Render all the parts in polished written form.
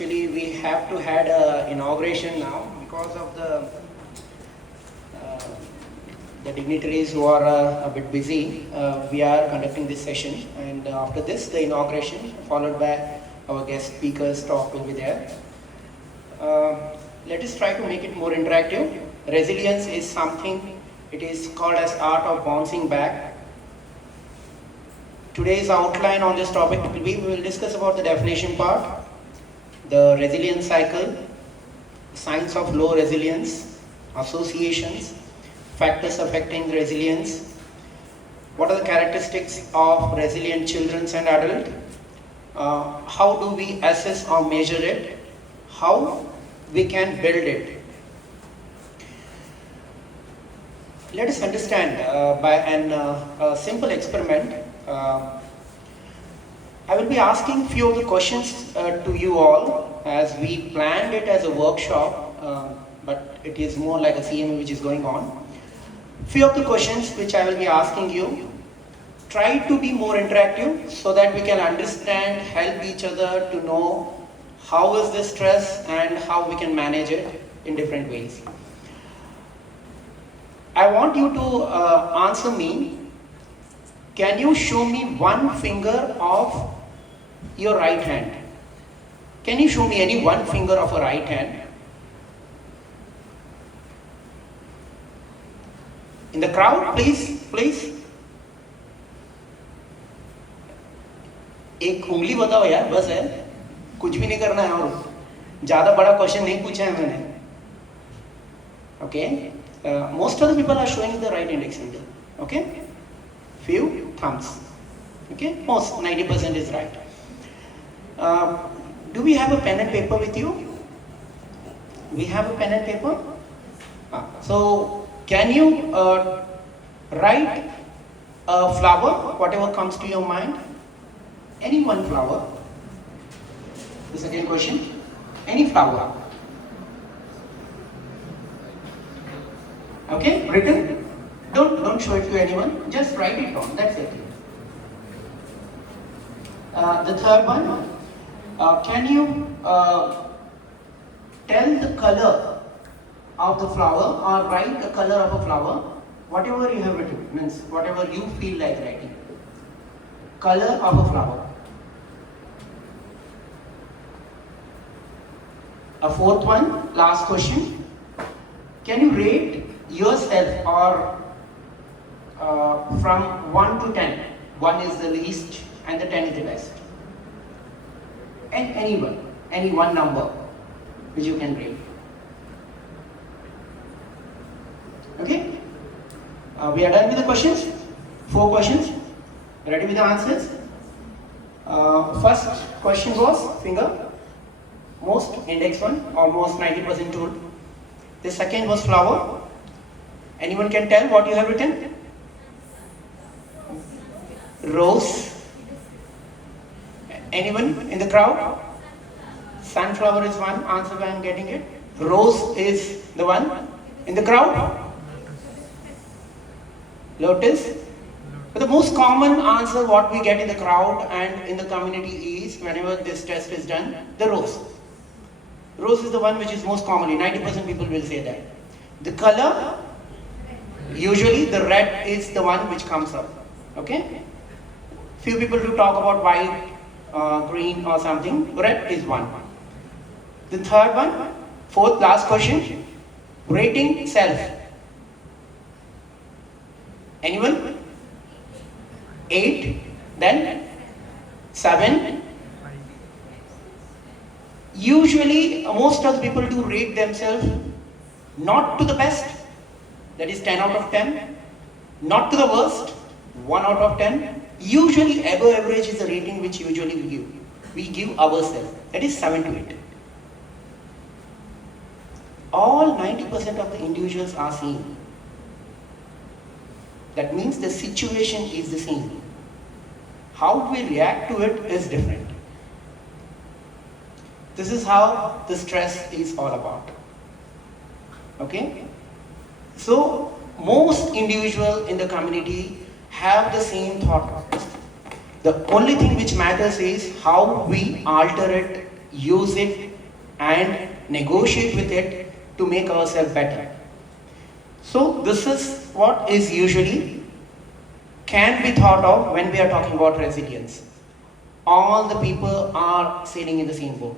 Actually, we have to had a inauguration now because of the dignitaries who are a bit busy. We are conducting this session, and after this, the inauguration followed by our guest speakers talk will be there. Let us try to make it more interactive. Resilience is something. It is called as art of bouncing back. Today's outline on this topic will be, we will discuss about the definition part, the resilience cycle, signs of low resilience, associations, factors affecting the resilience, what are the characteristics of resilient children and adults, how do we assess or measure it, how we can build it. Let us understand by a simple experiment. I will be asking few of the questions to you all as we planned it as a workshop, but it is more like a CME which is going on. Few of the questions which I will be asking you, try to be more interactive so that we can understand, help each other to know how is the stress and how we can manage it in different ways. I want you to answer me. Can you show me one finger of your right hand? Can you show me any one finger of a right hand? In the crowd, please. एक उंगली बताओ यार, बस है, कुछ भी नहीं करना है और ज़्यादा बड़ा क्वेश्चन नहीं पूछा है मैंने. Okay, most of the people are showing the right index finger. Okay, few thumbs. Okay, most 90% is right. Do we have a pen and paper with you? We have a pen and paper. So can you write a flower, whatever comes to your mind? Any one flower. The second question. Any flower. Okay, written. Don't show it to anyone. Just write it down. That's it. The third one. Can you tell the color of the flower or write the color of a flower? Whatever you have written, means whatever you feel like writing. Color of a flower. A fourth one, last question. Can you rate yourself or from 1 to 10? 1 is the least and the 10 is the best. And any one number which you can rate. Okay? We are done with the questions. 4 questions. Ready with the answers? First question was finger. Most index one, almost 90% told. The second was flower. Anyone can tell what you have written? Rose. Anyone in the crowd? Sunflower is one answer I am getting it. Rose is the one in the crowd. Lotus. But the most common answer what we get in the crowd and in the community is, whenever this test is done, the rose. Rose is the one which is most commonly, 90% people will say that. The color, usually the red is the one which comes up. Okay? Few people do talk about white, green or something. Red is one. The third one, fourth, last question. Rating self. Anyone? 8, then 7. Usually, most of the people do rate themselves not to the best, that is 10 out of 10, not to the worst, 1 out of 10. Usually, above average is the rating which usually we give. We give ourselves, that is 7 to 8. All 90% of the individuals are same. That means the situation is the same. How we react to it is different. This is how the stress is all about. Okay? So, most individuals in the community have the same thought process. The only thing which matters is how we alter it, use it, and negotiate with it to make ourselves better. So this is what is usually can be thought of when we are talking about resilience. All the people are sailing in the same boat.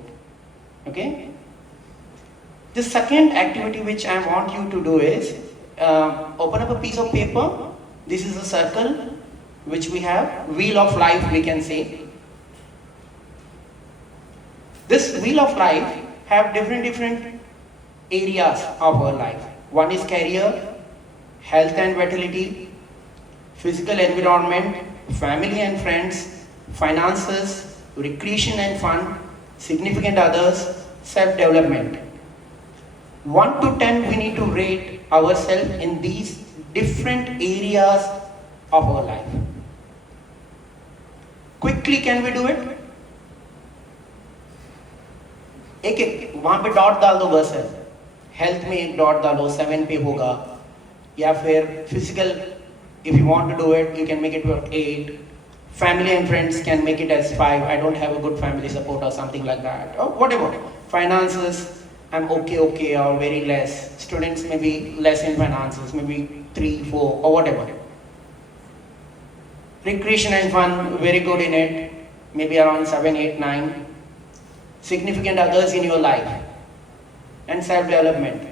Okay? The second activity which I want you to do is open up a piece of paper. This is a circle which we have, wheel of life we can say. This wheel of life have different areas of our life. One is career, health and vitality, physical environment, family and friends, finances, recreation and fun, significant others, self-development. 1 to 10 we need to rate ourselves in these different areas of our life. Quickly can we do it? एक वहां पे dot डाल दो बस है. Health में एक dot डालो, 7 पे होगा, या फिर physical if you want to do it you can make it work 8. Family and friends can make it as 5. I don't have a good family support or something like that, or whatever. Finances, I'm okay or very less. Students may be less in finances, maybe 3, 4 or whatever. Recreation and fun, very good in it, maybe around 7, 8, 9. Significant others in your life, and self-development.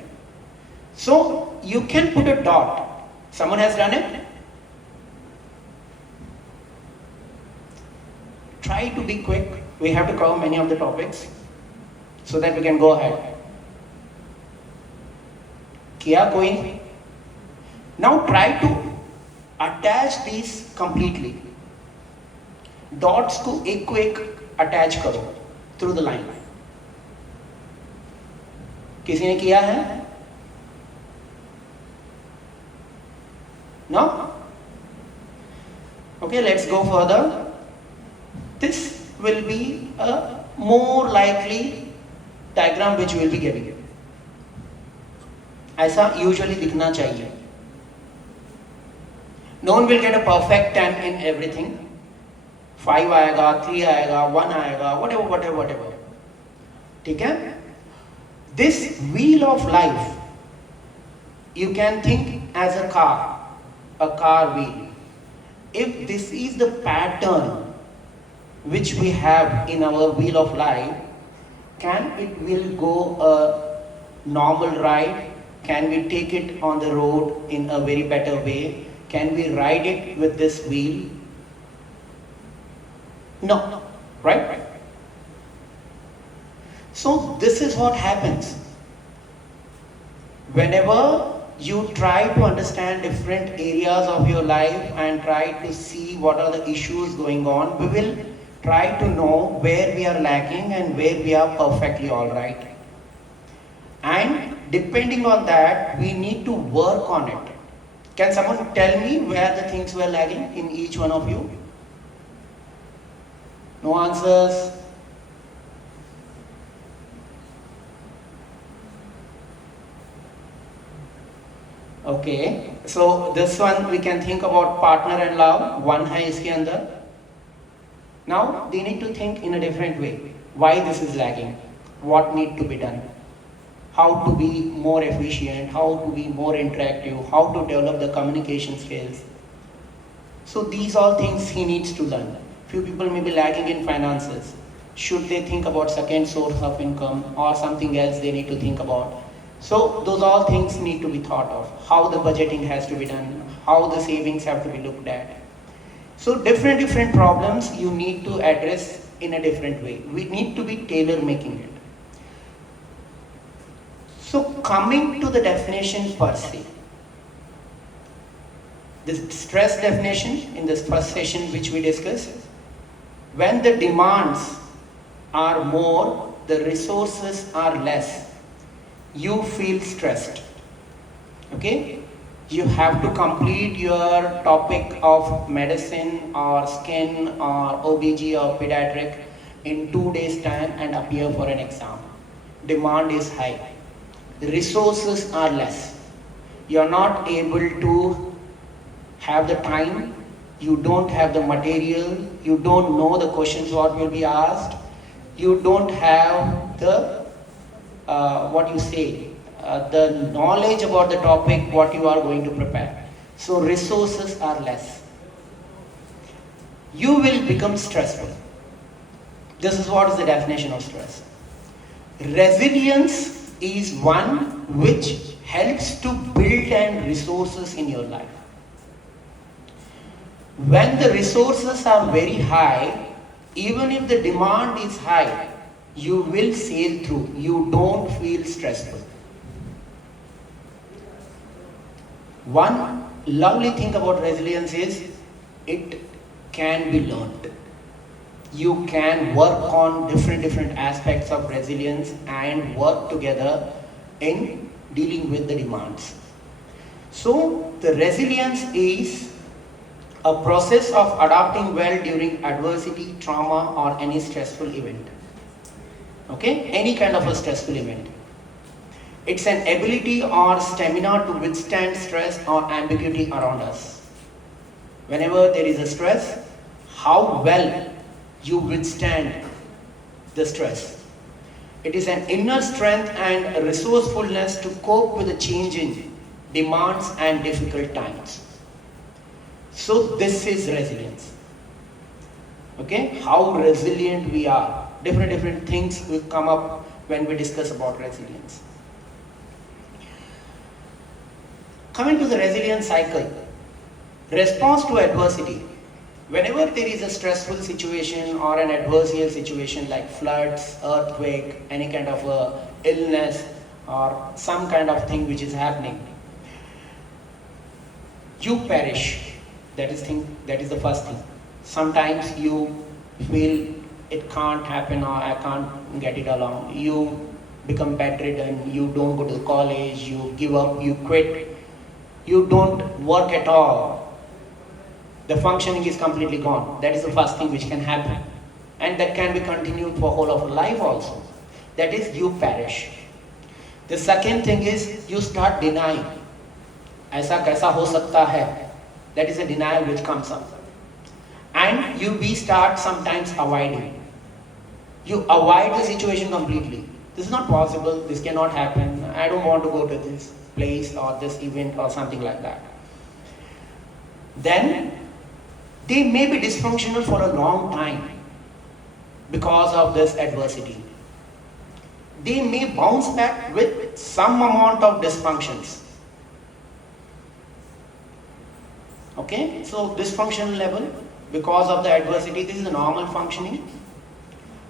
So you can put a dot. Someone has done it? Try to be quick. We have to cover many of the topics so that we can go ahead. Kiya koi? Now try to attach these completely. Dots को एक attach करो through the line. किसी ने किया है? No? Okay, let's go further. This will be a more likely diagram which we will be giving. ऐसा usually दिखना चाहिए. No one will get a perfect 10 in everything. 5 आएगा, 3 आएगा, 1 आएगा, whatever. ठीक है? This wheel of life, you can think as a car wheel. If this is the pattern which we have in our wheel of life, can it will go a normal ride? Can we take it on the road in a very better way? Can we ride it with this wheel? No, right? So this is what happens. Whenever you try to understand different areas of your life and try to see what are the issues going on, we will try to know where we are lacking and where we are perfectly alright. And depending on that, we need to work on it. Can someone tell me where the things were lagging in each one of you? No answers? Okay, so this one we can think about partner and love. One hai iske andar. Now they need to think in a different way. Why this is lagging? What need to be done? How to be more efficient? How to be more interactive? How to develop the communication skills? So these all things he needs to learn. Few people may be lagging in finances. Should they think about second source of income or something else they need to think about? So those all things need to be thought of. How the budgeting has to be done, how the savings have to be looked at. So different problems you need to address in a different way. We need to be tailor making it. So coming to the definition per se. The stress definition in this first session which we discussed. When the demands are more, the resources are less, you feel stressed. Okay? You have to complete your topic of medicine or skin or OBG or pediatric in 2 days time and appear for an exam. Demand is high. The resources are less. You are not able to have the time. You don't have the material. You don't know the questions what will be asked. You don't have the what you say, the knowledge about the topic, what you are going to prepare. So resources are less. You will become stressful. This is what is the definition of stress. Resilience is one which helps to build and resources in your life. When the resources are very high, even if the demand is high, you will sail through. You don't feel stressful. One lovely thing about resilience is it can be learned. You can work on different aspects of resilience and work together in dealing with the demands. So the resilience is a process of adapting well during adversity, trauma, or any stressful event. Okay? Any kind of a stressful event. It's an ability or stamina to withstand stress or ambiguity around us. Whenever there is a stress, how well you withstand the stress. It is an inner strength and a resourcefulness to cope with the changing demands and difficult times. So this is resilience. Okay? How resilient we are. Different things will come up when we discuss about resilience. Coming to the resilience cycle. Response to adversity. Whenever there is a stressful situation or an adversarial situation like floods, earthquake, any kind of a illness or some kind of thing which is happening, you perish. That is the first thing. Sometimes you feel it can't happen or I can't get it along. You become bedridden, you don't go to college, you give up, you quit, you don't work at all. The functioning is completely gone. That is the first thing which can happen. And that can be continued for whole of life also. That is, you perish. The second thing is, you start denying. Aisa kaisa ho sakta hai. That is a denial which comes up. And we start sometimes avoiding. You avoid the situation completely. This is not possible, this cannot happen, I don't want to go to this place or this event or something like that. Then, they may be dysfunctional for a long time because of this adversity. They may bounce back with some amount of dysfunctions. Okay, so dysfunctional level, because of the adversity, this is the normal functioning,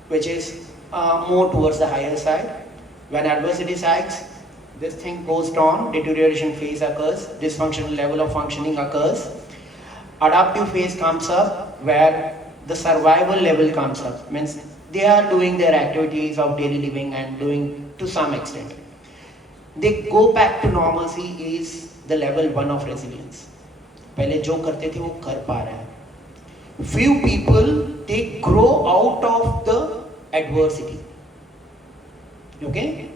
which is more towards the higher side. When adversity strikes, this thing goes on, deterioration phase occurs, dysfunctional level of functioning occurs. Adaptive phase comes up where the survival level comes up. Means they are doing their activities of daily living and doing to some extent. They go back to normalcy is the level 1 of resilience. पहले जो करते थे वो कर पा रहे हैं. Few people they grow out of the adversity. Okay?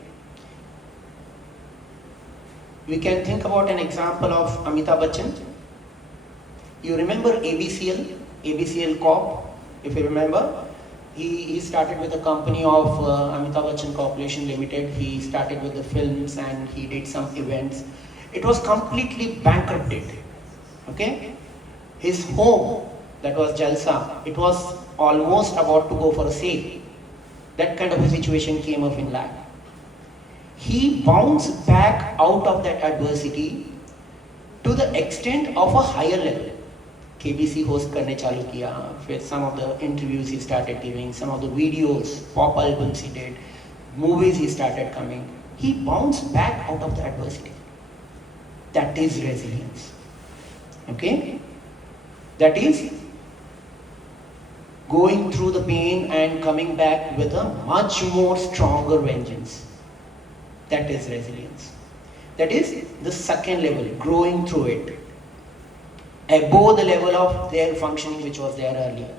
We can think about an example of Amitabh Bachchan. You remember ABCL Corp, if you remember, he started with a company of Amitabh Bachchan Corporation Limited. He started with the films and he did some events. It was completely bankrupted. Okay? His home, that was Jalsa, it was almost about to go for a sale. That kind of a situation came up in life. He bounced back out of that adversity to the extent of a higher level. KBC host करने चालू किया, फिर some of the interviews he started giving, some of the videos, pop albums he did, movies he started coming. He bounced back out of the adversity. That is resilience. Okay? That is going through the pain and coming back with a much more stronger vengeance. That is resilience. That is the second level, growing through it. Above the level of their functioning which was there earlier.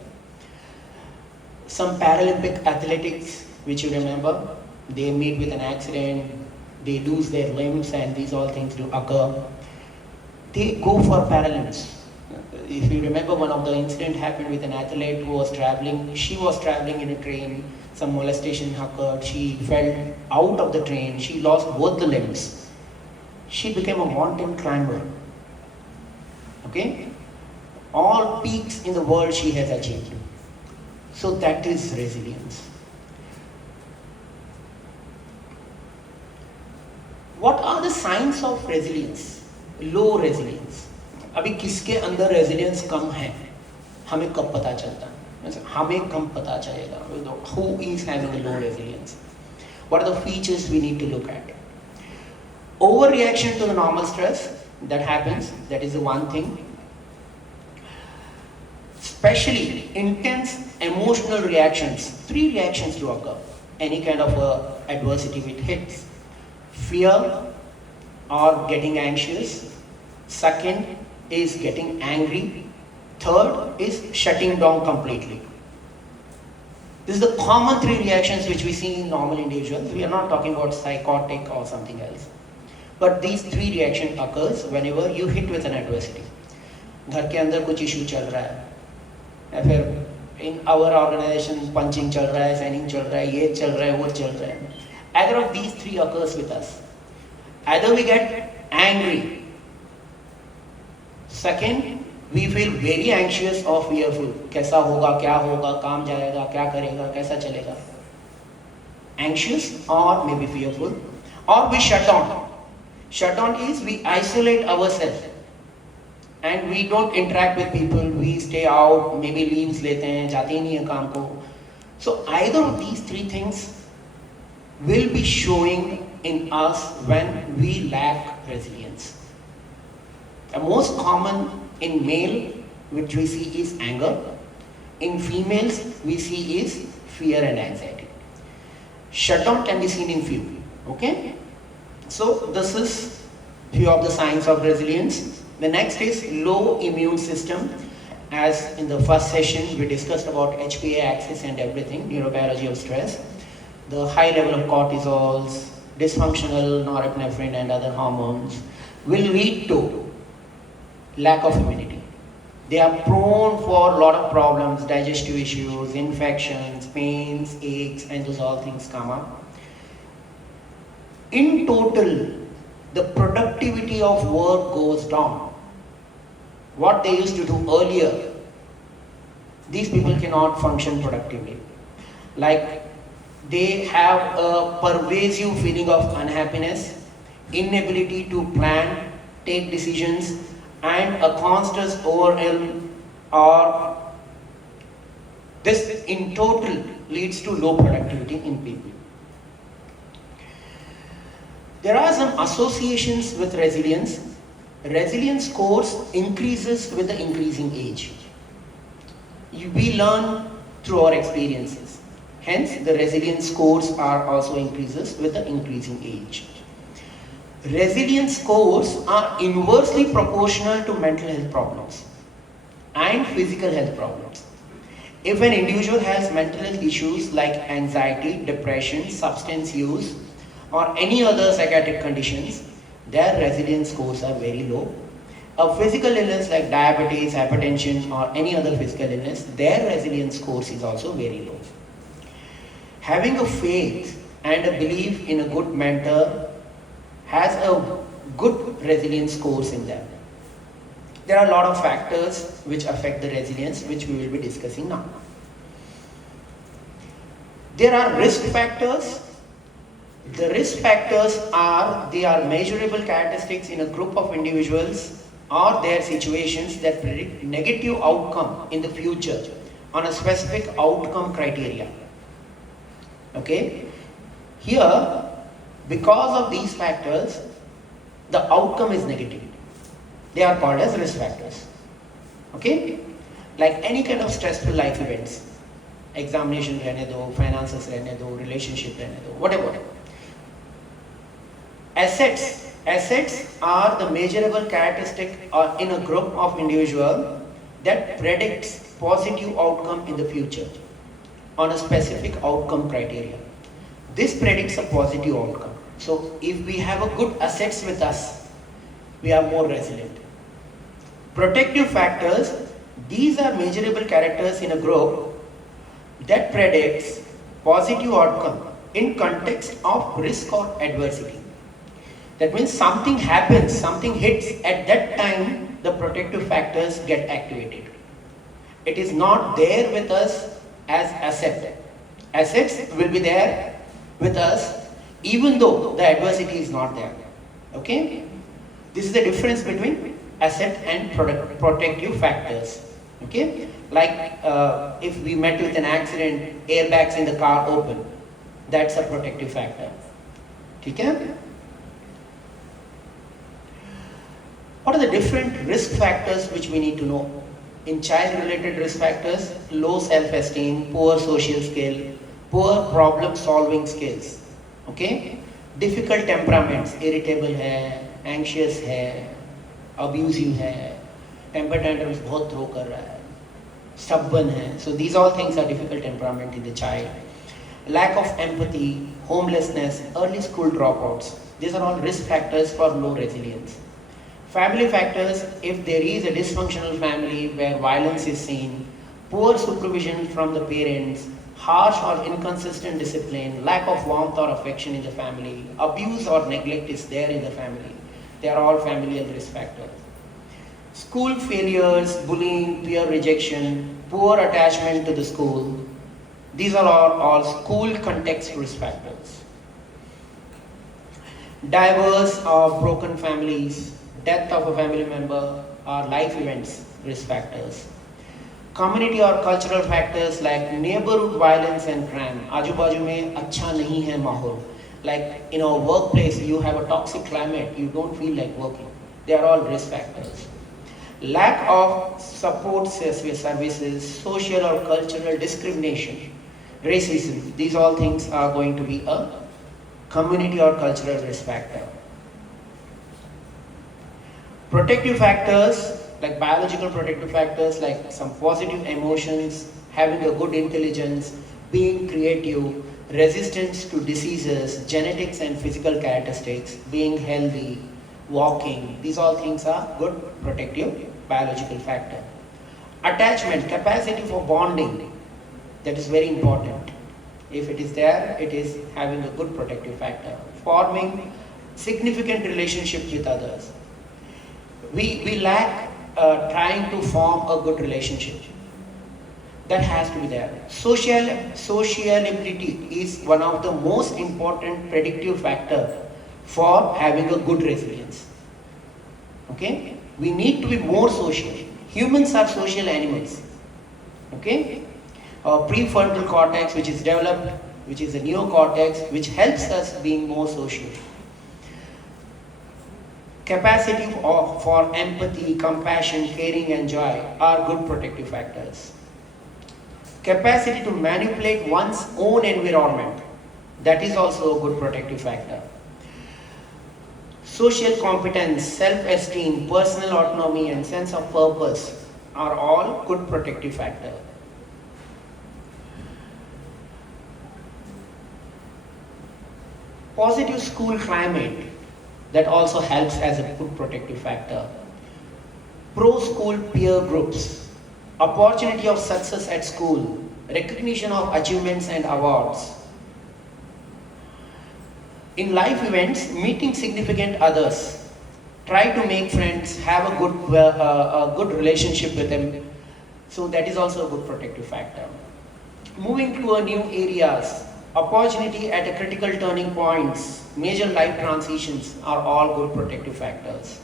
Some Paralympic athletics, which you remember, they meet with an accident, they lose their limbs and these all things do occur. They go for Paralympics. If you remember, one of the incident happened with an athlete who was traveling, she was traveling in a train, some molestation occurred, she fell out of the train, she lost both the limbs. She became a mountain climber. Okay? All peaks in the world she has achieved. So that is resilience. What are the signs of resilience? Low resilience. अभी किसके अंदर resilience कम है? हमें कब पता चलता है? हमें कम पता चलेगा. Who is having a low resilience? What are the features we need to look at? Overreaction to the normal stress that happens, that is the one thing. Especially intense emotional reactions. 3 reactions to occur. Any kind of adversity which hits. Fear or getting anxious. Second is getting angry. Third is shutting down completely. This is the common 3 reactions which we see in normal individuals. We are not talking about psychotic or something else. But these 3 reactions occurs whenever you hit with an adversity. घर के अंदर कुछ issue चल रहा है, या फिर in our organization punching चल रहा है, signing चल रहा है, ये चल रहा है, वो चल रहा है. Either of these 3 occurs with us. Either we get angry. Second, we feel very anxious or fearful. कैसा होगा, क्या होगा, काम जाएगा, क्या करेगा, कैसा चलेगा. Anxious or maybe fearful. Or we shut down. Shut down is we isolate ourselves. And we don't interact with people. We stay out, maybe leaves लेते हैं, जाते ही नहीं हैं काम को. So either of these 3 things will be showing in us when we lack resilience. The most common in male which we see is anger. In females we see is fear and anxiety. Shutdown can be seen in few. Okay? So this is few of the signs of resilience. The next is low immune system. As in the first session we discussed about HPA axis and everything, neurobiology of stress. The high level of cortisols, dysfunctional norepinephrine and other hormones will lead to lack of immunity. They are prone for a lot of problems, digestive issues, infections, pains, aches, and those all things come up. In total, the productivity of work goes down. What they used to do earlier, these people cannot function productively. Like they have a pervasive feeling of unhappiness, inability to plan, take decisions, and a constant overwhelm, or this in total leads to low productivity in people. There are some associations with resilience. Resilience scores increases with the increasing age. We learn through our experiences. Hence, the resilience scores are also increases with the increasing age. Resilience scores are inversely proportional to mental health problems and physical health problems. If an individual has mental health issues like anxiety, depression, substance use, or any other psychiatric conditions, their resilience scores are very low. A physical illness like diabetes, hypertension, or any other physical illness, their resilience scores is also very low. Having a faith and a belief in a good mentor has a good resilience scores in them. There are a lot of factors which affect the resilience, which we will be discussing now. There are risk factors. The risk factors are, they are measurable characteristics in a group of individuals or their situations that predict negative outcome in the future on a specific outcome criteria. Okay? Here, because of these factors, the outcome is negative. They are called as risk factors. Okay? Like any kind of stressful life events, examination रहने दो, finances रहने दो, relationship रहने दो, whatever. Assets are the measurable characteristic in a group of individuals that predicts positive outcome in the future on a specific outcome criteria. This predicts a positive outcome. So if we have a good assets with us, we are more resilient. Protective factors, these are measurable characters in a group that predicts positive outcome in context of risk or adversity. That means something happens, something hits, at that time the protective factors get activated. It is not there with us as asset. Assets will be there with us even though the adversity is not there. Okay? This is the difference between asset and protective factors. Okay? Like if we met with an accident, airbags in the car open. That's a protective factor. Okay? What are the different risk factors which we need to know? In child-related risk factors, low self-esteem, poor social skill, poor problem-solving skills. Okay? Difficult temperaments, irritable है, anxious है, abusive है, temper tantrums बहुत throw कर रहा है, stubborn है. So these all things are difficult temperament in the child. Lack of empathy, homelessness, early school dropouts. These are all risk factors for low resilience. Family factors, if there is a dysfunctional family where violence is seen, poor supervision from the parents, harsh or inconsistent discipline, lack of warmth or affection in the family, abuse or neglect is there in the family. They are all familial risk factors. School failures, bullying, peer rejection, poor attachment to the school. These are all school context risk factors. Diverse or broken families, death of a family member, or life events risk factors. Community or cultural factors like neighborhood violence and crime. आजू बाजू में अच्छा नहीं है माहौल. Like in our workplace, you have a toxic climate, you don't feel like working. They are all risk factors. Lack of support services, social or cultural discrimination, racism. These all things are going to be a community or cultural risk factor. Protective factors, like biological protective factors, like some positive emotions, having a good intelligence, being creative, resistance to diseases, genetics and physical characteristics, being healthy, walking. These all things are good protective biological factor. Attachment, capacity for bonding. That is very important. If it is there, it is having a good protective factor. Forming significant relationship with others. We lack trying to form a good relationship. That has to be there. Sociability is one of the most important predictive factor for having a good resilience. Okay? We need to be more social. Humans are social animals. Okay? Our prefrontal cortex, which is developed, which is a neocortex, which helps us being more social. Capacity for empathy, compassion, caring and joy are good protective factors. Capacity to manipulate one's own environment, that is also a good protective factor. Social competence, self-esteem, personal autonomy and sense of purpose are all good protective factors. Positive school climate, that also helps as a good protective factor. Pro-school peer groups, opportunity of success at school, recognition of achievements and awards. In life events, meeting significant others, try to make friends, have a good relationship with them. So that is also a good protective factor. Moving to a new areas, opportunity at a critical turning points, major life transitions are all good protective factors.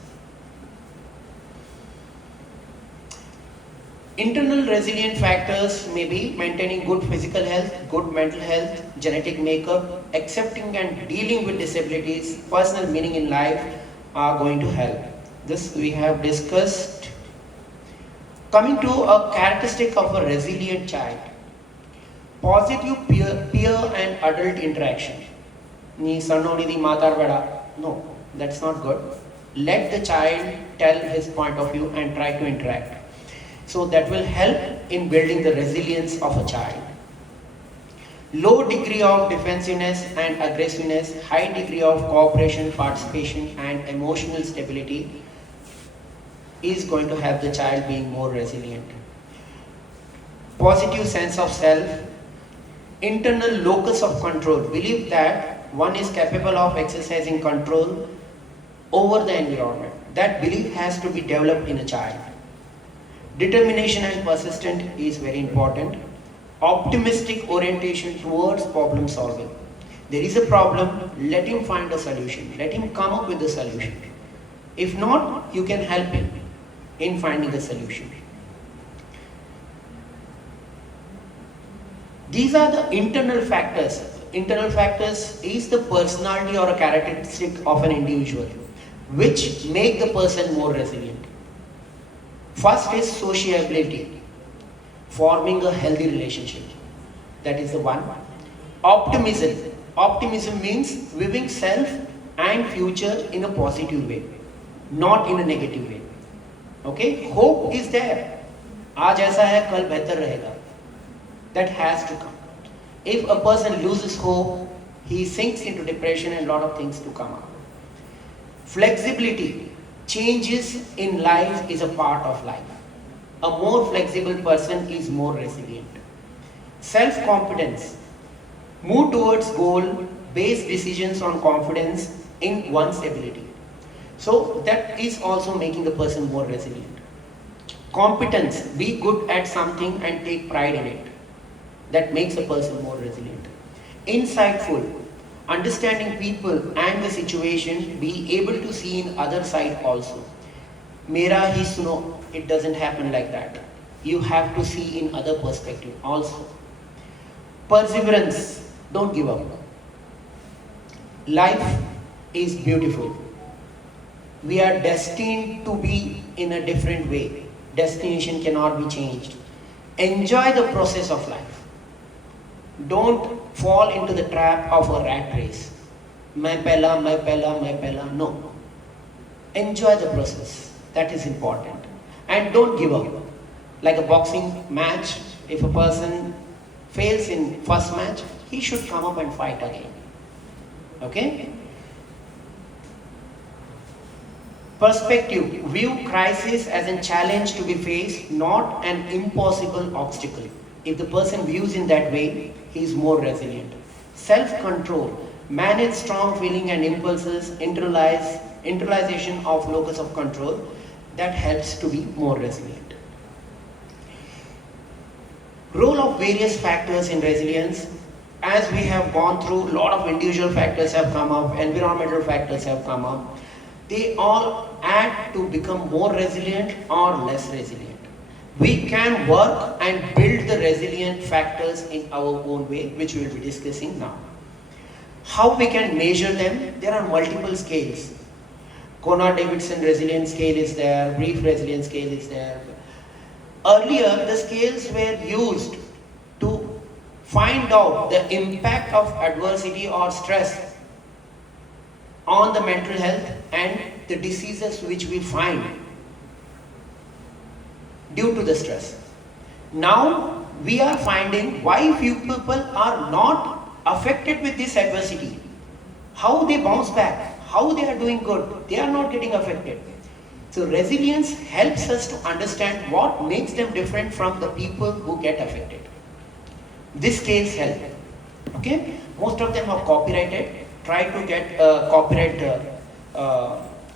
Internal resilient factors may be maintaining good physical health, good mental health, genetic makeup, accepting and dealing with disabilities, personal meaning in life are going to help. This we have discussed. Coming to a characteristic of a resilient child. Positive peer and adult interaction. No, that's not good. Let the child tell his point of view and try to interact. So that will help in building the resilience of a child. Low degree of defensiveness and aggressiveness, high degree of cooperation, participation and emotional stability is going to help the child being more resilient. Positive sense of self, internal locus of control, belief that one is capable of exercising control over the environment. That belief has to be developed in a child. Determination and persistence is very important. Optimistic orientation towards problem solving. There is a problem, let him find a solution. Let him come up with a solution. If not, you can help him in finding a solution. These are the internal factors. Internal factors is the personality or a characteristic of an individual which make the person more resilient. First is sociability, forming a healthy relationship. That is the one. Optimism. Optimism means viewing self and future in a positive way, not in a negative way. Okay? Hope is there. आज ऐसा है, कल बेहतर रहेगा. That has to come. If a person loses hope, he sinks into depression and a lot of things to come up. Flexibility. Changes in life is a part of life. A more flexible person is more resilient. Self-confidence. Move towards goal-based decisions on confidence in one's ability. So that is also making the person more resilient. Competence. Be good at something and take pride in it. That makes a person more resilient. Insightful. Understanding people and the situation, be able to see in other side also. Mera hi suno, it doesn't happen like that. You have to see in other perspective also. Perseverance, don't give up. Life is beautiful. We are destined to be in a different way. Destination cannot be changed. Enjoy the process of life. Don't fall into the trap of a rat race. Main pehla. No. Enjoy the process. That is important. And don't give up. Like a boxing match, if a person fails in first match, he should come up and fight again. Okay? Perspective. View crisis as a challenge to be faced, not an impossible obstacle. If the person views in that way, he is more resilient. Self-control. Manage strong feeling and impulses, internalization of locus of control. That helps to be more resilient. Role of various factors in resilience. As we have gone through, a lot of individual factors have come up, environmental factors have come up. They all add to become more resilient or less resilient. We can work and build the resilient factors in our own way, which we will be discussing now. How we can measure them? There are multiple scales. Conard-Davidson resilience scale is there, brief resilience scale is there. Earlier, the scales were used to find out the impact of adversity or stress on the mental health and the diseases which we find due to the stress. Now we are finding why few people are not affected with this adversity. How they bounce back, how they are doing good, they are not getting affected. So resilience helps us to understand what makes them different from the people who get affected. This scales help. Okay? Most of them are copyrighted. Try to get copyright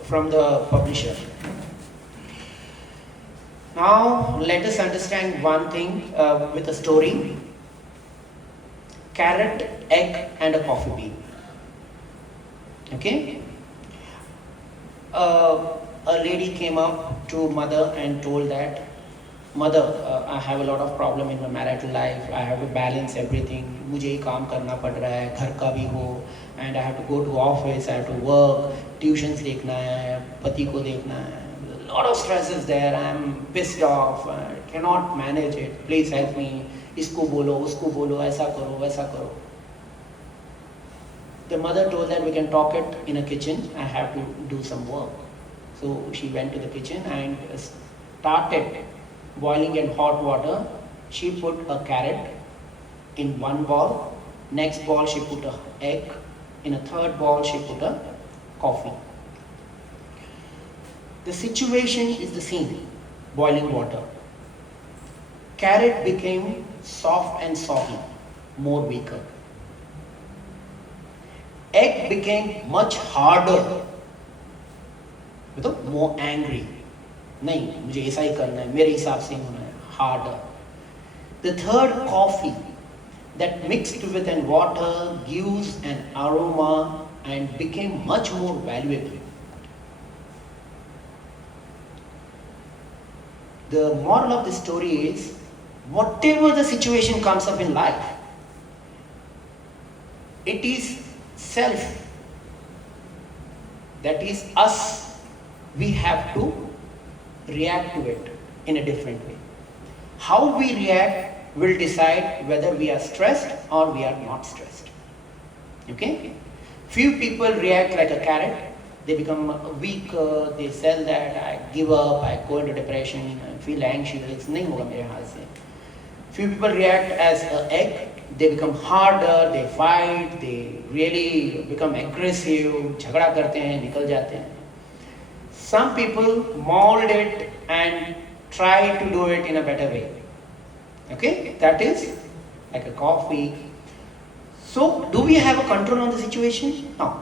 from the publisher. Now let us understand one thing with a story. Carrot, egg and a coffee bean. Okay? A lady came up to mother and told that, Mother, I have a lot of problem in my marital life. I have to balance everything. मुझे ही काम करना पड़ रहा है, घर का भी हो, and I have to go to office, I have to work, tuitions देखना है, पति को देखना है. A lot of stress is there. I am pissed off. I cannot manage it. Please help me. इसको बोलो, उसको बोलो, ऐसा करो, वैसा करो. The mother told that we can talk it in a kitchen. I have to do some work. So she went to the kitchen and started boiling in hot water. She put a carrot in one bowl. Next bowl she put an egg. In a third bowl she put a coffee. The situation is the same. Boiling water. Carrot became soft and soggy. more weaker. Egg became much harder, मतलब more angry. नहीं, मुझे ऐसा ही करना है, मेरे हिसाब से होना है, harder. The third, coffee, that mixed with an water gives an aroma and became much more valuable. The moral of the story is, whatever the situation comes up in life, it is self, that is us, we have to react to it in a different way. How we react will decide whether we are stressed or we are not stressed. Okay? Few people react like a carrot. They become weak, they sell that, I give up, I go into depression, I feel anxious. नहीं होगा मेरे हाथ से. Few people react as an egg. They become harder, they fight, they really become aggressive, झगड़ा करते हैं, निकल जाते हैं. Some people mold it and try to do it in a better way. Okay, that is like a coffee. So, do we have a control on the situation? No.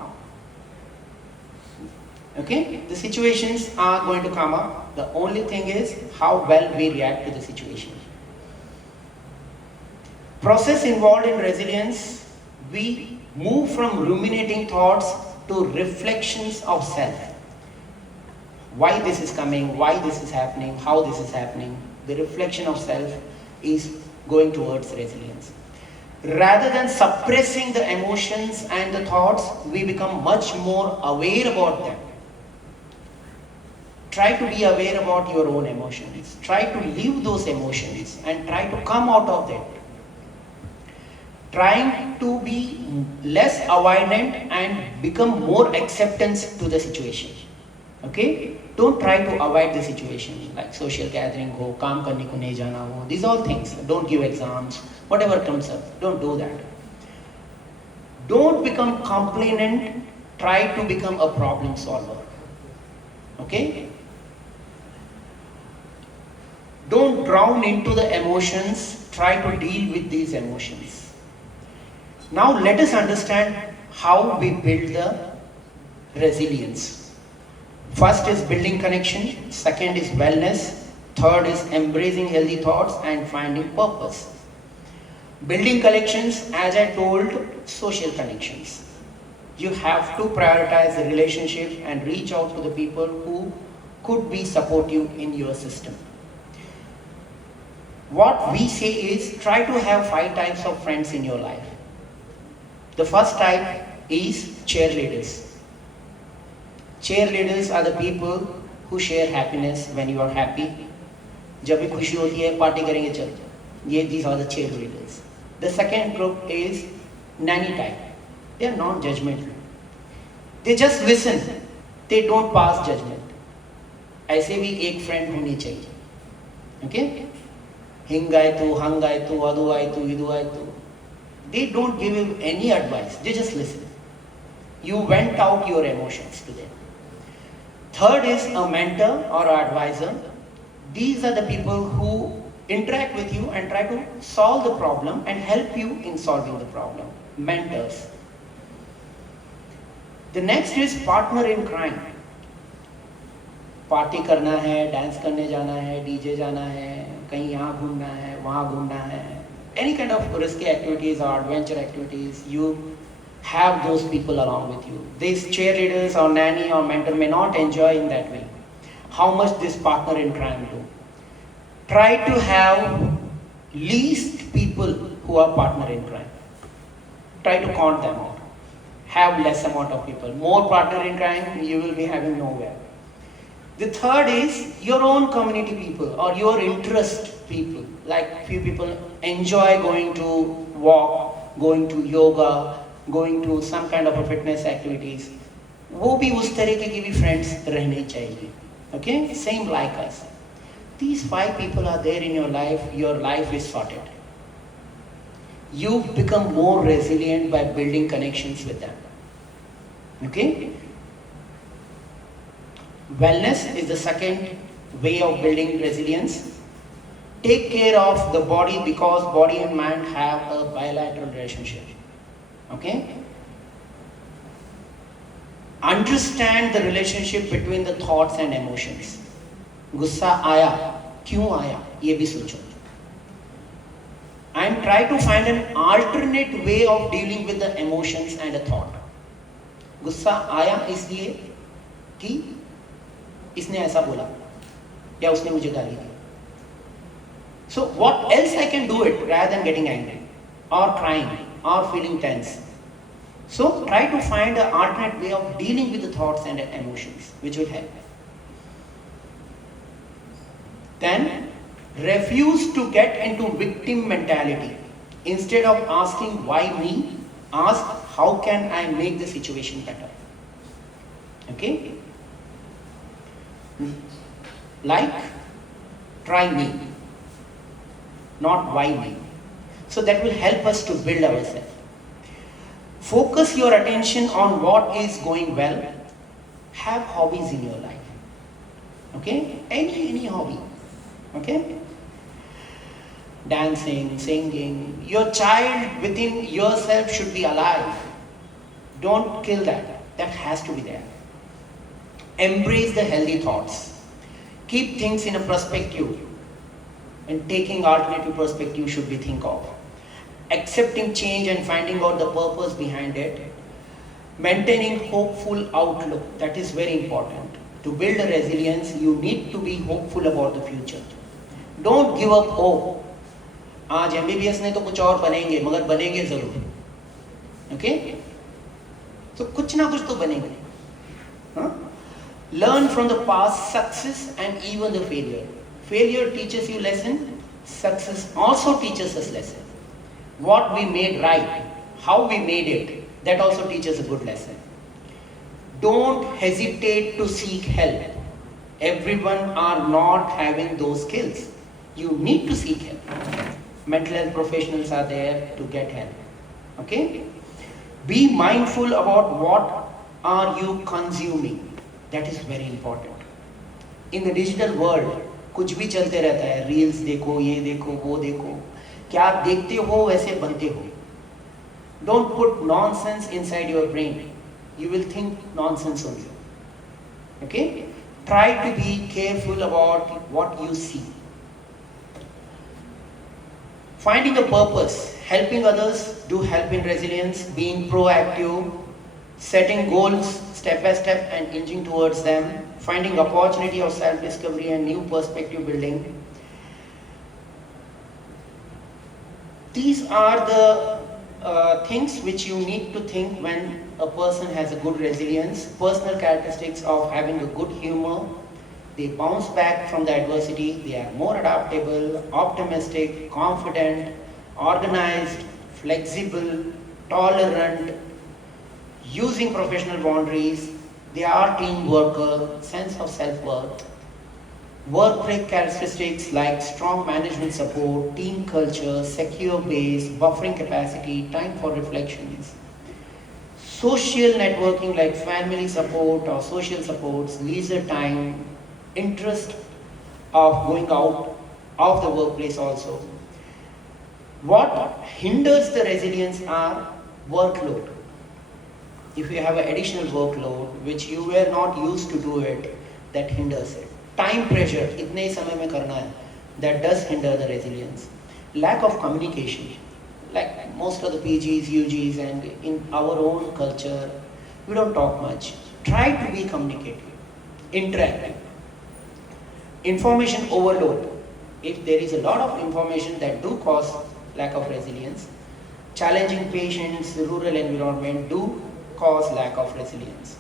Okay, the situations are going to come up. The only thing is how well we react to the situation. Process involved in resilience, we move from ruminating thoughts to reflections of self. Why this is coming, why this is happening, how this is happening. The reflection of self is going towards resilience. Rather than suppressing the emotions and the thoughts, we become much more aware about them. Try to be aware about your own emotions. Try to live those emotions and try to come out of them. Trying to be less avoidant and become more acceptance to the situation. Okay? Don't try to avoid the situation like social gathering ho, काम करने को नहीं जाना हो. These all things. Don't give exams. Whatever comes up, don't do that. Don't become complainant. Try to become a problem solver. Okay? Don't drown into the emotions. Try to deal with these emotions. Now let us understand how we build the resilience. First is building connection, second is wellness, third is embracing healthy thoughts and finding purpose. Building connections, as I told, social connections. You have to prioritize the relationship and reach out to the people who could be supportive in your system. What we say is, try to have 5 types of friends in your life. The first type is cheerleaders. Cheerleaders are the people who share happiness when you are happy. जब भी खुशी होती है party करेंगे चल. These are the cheerleaders. The second group is nanny type. They are non-judgmental. They just listen. They don't pass judgment. ऐसे भी एक friend होनी चाहिए. Okay? हिंगाए तू, हंगाए तू, अदुआए तू, इदुआए तू. They don't give you any advice. They just listen. You vent out your emotions to them. Third is a mentor or an advisor. These are the people who interact with you and try to solve the problem and help you in solving the problem. Mentors. The next is partner in crime. Party करना है, dance करने जाना है, DJ जाना है, कहीं यहाँ घूमना है, वहाँ घूमना है. Any kind of risky activities or adventure activities, you have those people along with you. These cheerleaders or nanny or mentor may not enjoy in that way. How much this partner in crime do? Try to have least people who are partner in crime. Try to count them out. Have less amount of people. More partner in crime, you will be having nowhere. The third is your own community people or your interest people. Like few people enjoy going to walk, going to yoga, going to some kind of a fitness activities. वो भी उस तरीके की भी friends रहने चाहिए. Okay? Same like us. These 5 people are there in your life is sorted. You become more resilient by building connections with them. Okay? Wellness is the second way of building resilience. Take care of the body because body and mind have a bilateral relationship. Okay? Understand the relationship between the thoughts and emotions. गुस्सा आया, क्यों आया, ये भी सोचो. And try to find an alternate way of dealing with the emotions and a thought. गुस्सा आया इसलिए कि इसने ऐसा बोला या उसने मुझे गाली दी. So what else I can do it rather than getting angry or crying or feeling tense. So try to find an alternate way of dealing with the thoughts and emotions which will help. Then refuse to get into victim mentality. Instead of asking why me, ask how can I make the situation better. Okay? Like, try me, not why me. So that will help us to build ourselves. Focus your attention on what is going well. Have hobbies in your life. Okay? Any hobby. Okay? Dancing, singing. Your child within yourself should be alive. Don't kill that. That has to be there. Embrace the healthy thoughts. Keep things in a perspective. And taking alternative perspective should be think of. Accepting change and finding out the purpose behind it. Maintaining hopeful outlook. That is very important. To build a resilience, you need to be hopeful about the future. Don't give up hope. आज MBBS ने तो कुछ और बनेंगे मगर बनेंगे जरूर. Okay? So कुछ ना कुछ तो बनेंगे. Huh? Learn from the past success and even the failure. Failure teaches you lesson. Success also teaches us lesson. What we made right, how we made it, that also teaches a good lesson. Don't hesitate to seek help. Everyone are not having those skills. You need to seek help. Mental health professionals are there to get help. Okay? Be mindful about what are you consuming. That is very important. In the digital world, कुछ भी चलते रहता है. Reels देखो, ये देखो, वो देखो. क्या आप देखते हो वैसे बनते हो. Don't put nonsense inside your brain. You will think nonsense only. Okay? Try to be careful about what you see. Finding a purpose, helping others, do help in resilience, being proactive, setting goals step by step and inching towards them, finding opportunity of self-discovery and new perspective building. These are the things which you need to think when a person has a good resilience. Personal characteristics of having a good humor. They bounce back from the adversity. They are more adaptable, optimistic, confident, organized, flexible, tolerant, using professional boundaries. They are team worker, sense of self-worth. Workplace characteristics like strong management support, team culture, secure base, buffering capacity, time for reflections. Social networking like family support or social supports, leisure time, interest of going out of the workplace also. What hinders the resilience are workload. If you have an additional workload which you were not used to do it, that hinders it. Time pressure, itne hi samay mein karna hai, that does hinder the resilience. Lack of communication, like most of the PGs, UGs and in our own culture, we don't talk much. Try to be communicative, interactive. Information overload. If there is a lot of information that do cause lack of resilience, challenging patients, rural environment do cause lack of resilience.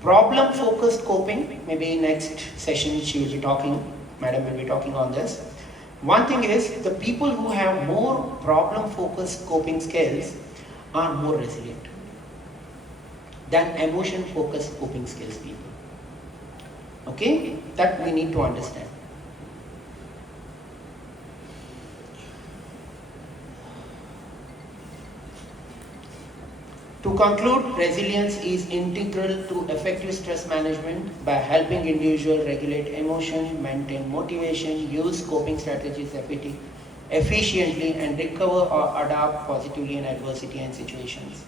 Problem focused coping, maybe next session she will be talking, madam will be talking on this. One thing is the people who have more problem focused coping skills are more resilient than emotion focused coping skills people. Okay, that we need to understand. To conclude, resilience is integral to effective stress management by helping individuals regulate emotion, maintain motivation, use coping strategies efficiently, and recover or adapt positively in adversity and situations.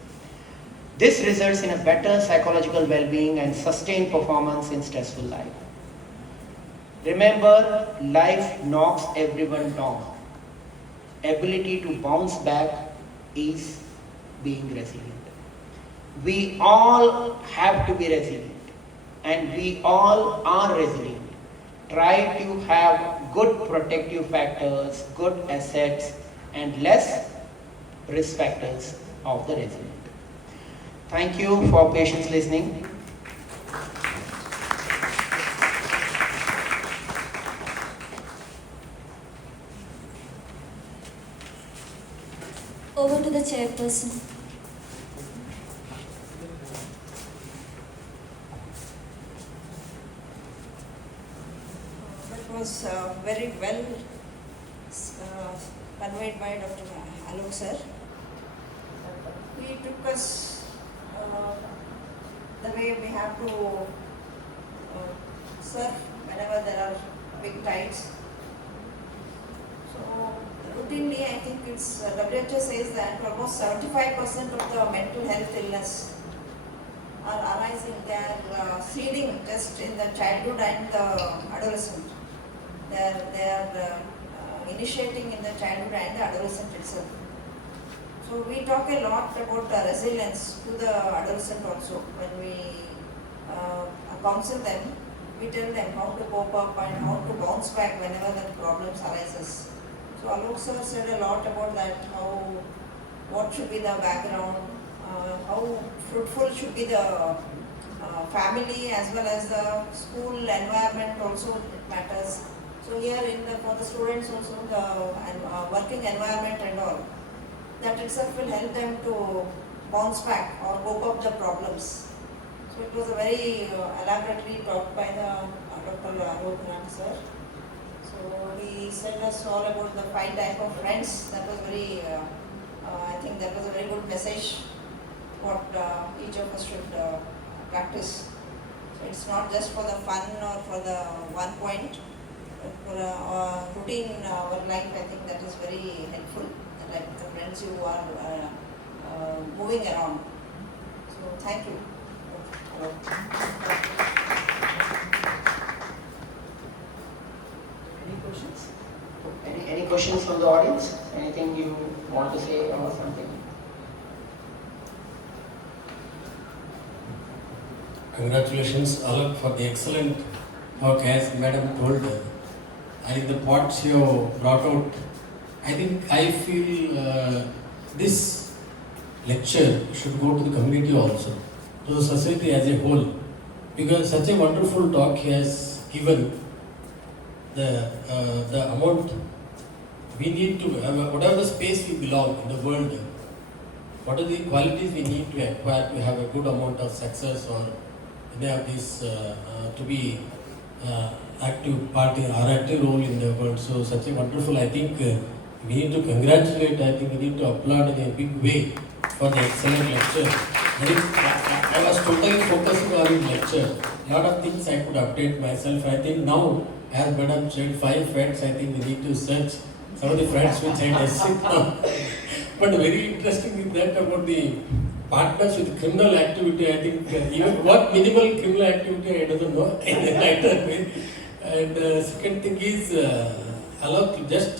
This results in a better psychological well-being and sustained performance in stressful life. Remember, life knocks everyone down. Ability to bounce back is being resilient. We all have to be resilient, and we all are resilient. Try to have good protective factors, good assets, and less risk factors of the resilient. Thank you for patience listening. Over to the chairperson. That was very well conveyed by Dr. Alok sir. He took us the way we have to surf whenever there are big tides. So routinely, I think it's WHO says that almost 75% of the mental health illness are arising. They are seeding just in the childhood and the adolescent. They are initiating in the childhood and the adolescent itself. So we talk a lot about resilience to the adolescent also. When we counsel them, we tell them how to cope up and how to bounce back whenever the problems arises. So Alok sir said a lot about that, what should be the background, how fruitful should be the family as well as the school environment also it matters. So here for the students also the working environment and all, that itself will help them to bounce back or cope up the problems. So it was a very elaborately talked by the Dr. Ghanate sir. So he said us all about the 5 types of friends. That was very, I think that was a very good message what each of us should practice. So it's not just for the fun or for the one point, but for routine our life. I think that is very helpful. Like the friends you are moving around. So thank you. Any questions? Any questions from the audience? Anything you want to say or something? Congratulations, Alok, for the excellent work. As Madam told, I think the points you brought out, I feel this lecture should go to the community also, to the society as a whole, because such a wonderful talk he has given. The amount we need to, whatever the space we belong in the world, what are the qualities we need to acquire to have a good amount of success or any of these to be active party or active role in the world. So such a wonderful, I think we need to congratulate, I think we need to applaud in a big way for the excellent lecture. I was totally focusing on the lecture. A lot of things I could update myself. I think now, as Madam said, 5 friends, I think we need to search some of the friends which I tested now. But very interesting is that about the partners with criminal activity. I think even what minimal criminal activity I don't know in a lighter way. And second thing is, Alok, just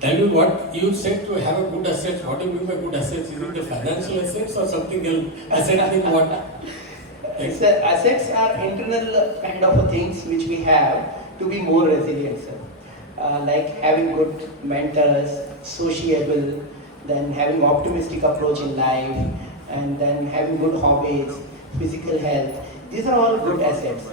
tell me what you said to have a good assets. What do you mean by good assets? Is it the financial assets or something else? Asset mean what? Assets are internal kind of things which we have to be more resilient, sir. Like having good mentors, sociable, then having optimistic approach in life, and then having good hobbies, physical health. These are all good assets.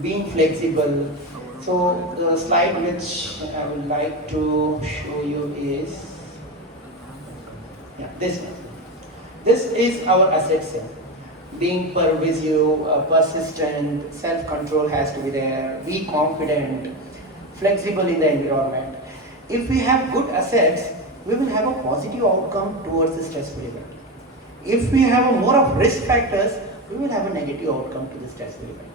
Being flexible. So the slide which I would like to show you is this one. This is our assets here. Being pervasive, persistent, self-control has to be there, be confident, flexible in the environment. If we have good assets, we will have a positive outcome towards the stressful event. If we have a more of risk factors, we will have a negative outcome to the stressful event.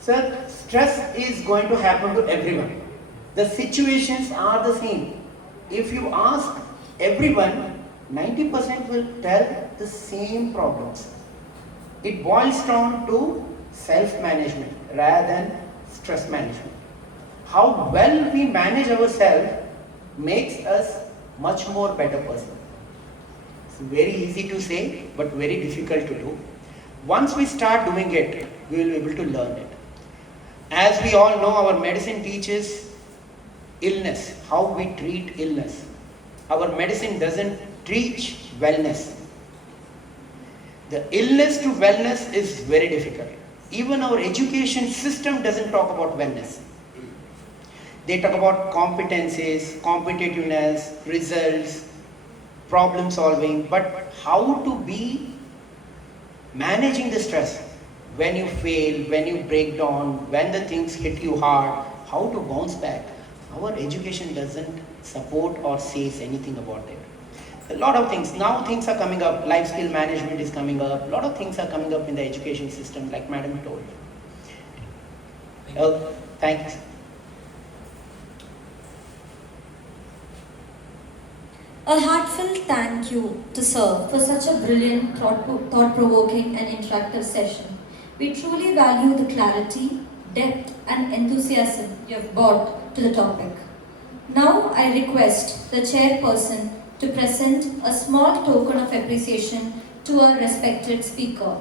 Sir, stress is going to happen to everyone. The situations are the same. If you ask everyone, 90% will tell the same problems. It boils down to self-management rather than stress management. How well we manage ourselves makes us much more better person. It's very easy to say, but very difficult to do. Once we start doing it, we will be able to learn it. As we all know, our medicine teaches illness, how we treat illness. Our medicine doesn't teach wellness. The illness to wellness is very difficult. Even our education system doesn't talk about wellness. They talk about competencies, competitiveness, results, problem solving, but how to be managing the stress when you fail, when you break down, when the things hit you hard, how to bounce back. Our education doesn't support or says anything about it. A lot of things, now things are coming up, life skill management is coming up, a lot of things are coming up in the education system like Madam told. Thank you. A heartfelt thank you to Sir for such a brilliant, thought-provoking and interactive session. We truly value the clarity, depth and enthusiasm you have brought to the topic. Now I request the chairperson to present a small token of appreciation to our respected speaker.